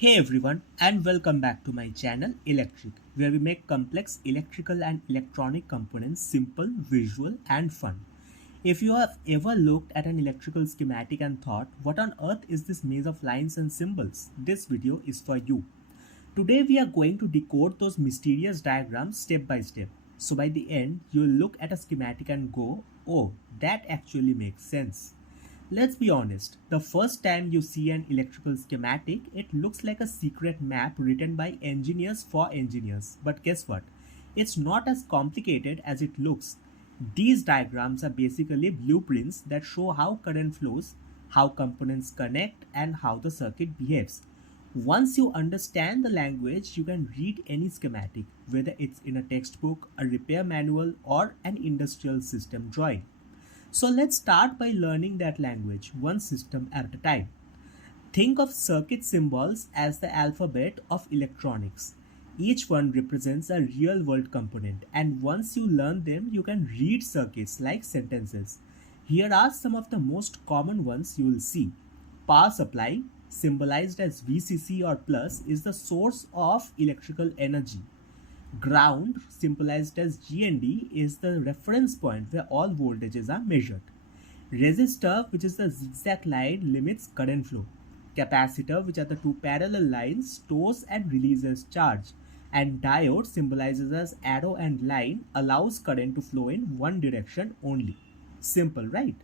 Hey everyone, and welcome back to my channel Electric, where we make complex electrical and electronic components simple, visual and fun. If you have ever looked at an electrical schematic and thought, what on earth is this maze of lines and symbols? This video is for you. Today we are going to decode those mysterious diagrams step by step. So by the end, you'll look at a schematic and go, oh, that actually makes sense. Let's be honest, the first time you see an electrical schematic, it looks like a secret map written by engineers for engineers. But guess what? It's not as complicated as it looks. These diagrams are basically blueprints that show how current flows, how components connect, and how the circuit behaves. Once you understand the language, you can read any schematic, whether it's in a textbook, a repair manual, or an industrial system drawing. So let's start by learning that language, one system at a time. Think of circuit symbols as the alphabet of electronics. Each one represents a real world component, and once you learn them, you can read circuits like sentences. Here are some of the most common ones you will see. Power supply, symbolized as VCC or plus, is the source of electrical energy. Ground, symbolized as GND, is the reference point where all voltages are measured. Resistor, which is the zigzag line, limits current flow. Capacitor, which are the two parallel lines, stores and releases charge. And diode, symbolizes as arrow and line, allows current to flow in one direction only. Simple, right?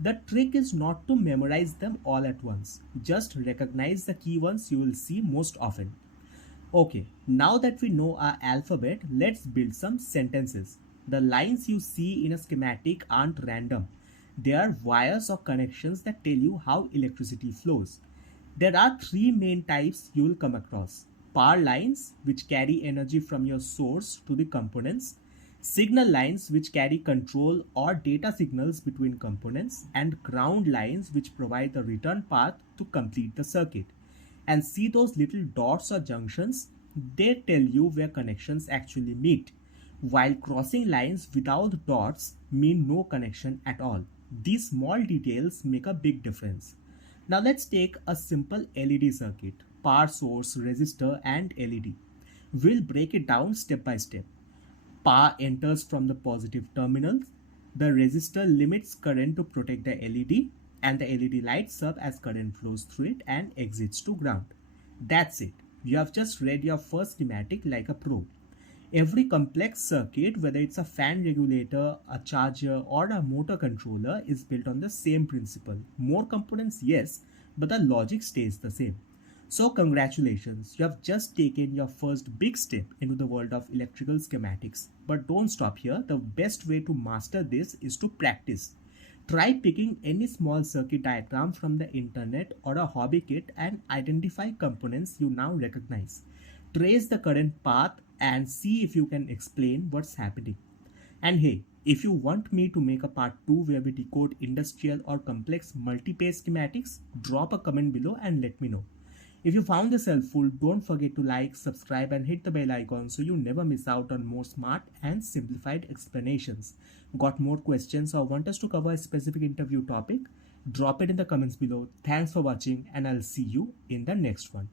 The trick is not to memorize them all at once. Just recognize the key ones you will see most often. Okay, now that we know our alphabet, let's build some sentences. The lines you see in a schematic aren't random. They are wires or connections that tell you how electricity flows. There are three main types you will come across. Power lines, which carry energy from your source to the components. Signal lines, which carry control or data signals between components. And ground lines, which provide the return path to complete the circuit. And see those little dots or junctions? They tell you where connections actually meet, while crossing lines without dots mean no connection at all. These small details make a big difference. Now let's take a simple LED circuit, power source, resistor and LED. We'll break it down step by step. Power enters from the positive terminals. The resistor limits current to protect the LED, and the LED lights up as current flows through it and exits to ground. That's it. You have just read your first schematic like a pro. Every complex circuit, whether it's a fan regulator, a charger, or a motor controller, is built on the same principle. More components, yes, but the logic stays the same. So congratulations, you have just taken your first big step into the world of electrical schematics. But don't stop here. The best way to master this is to practice. Try picking any small circuit diagram from the internet or a hobby kit and identify components you now recognize. Trace the current path and see if you can explain what's happening. And hey, if you want me to make a part 2 where we decode industrial or complex multi-page schematics, drop a comment below and let me know. If you found this helpful, don't forget to like, subscribe and hit the bell icon so you never miss out on more smart and simplified explanations. Got more questions or want us to cover a specific interview topic? Drop it in the comments below. Thanks for watching and I'll see you in the next one.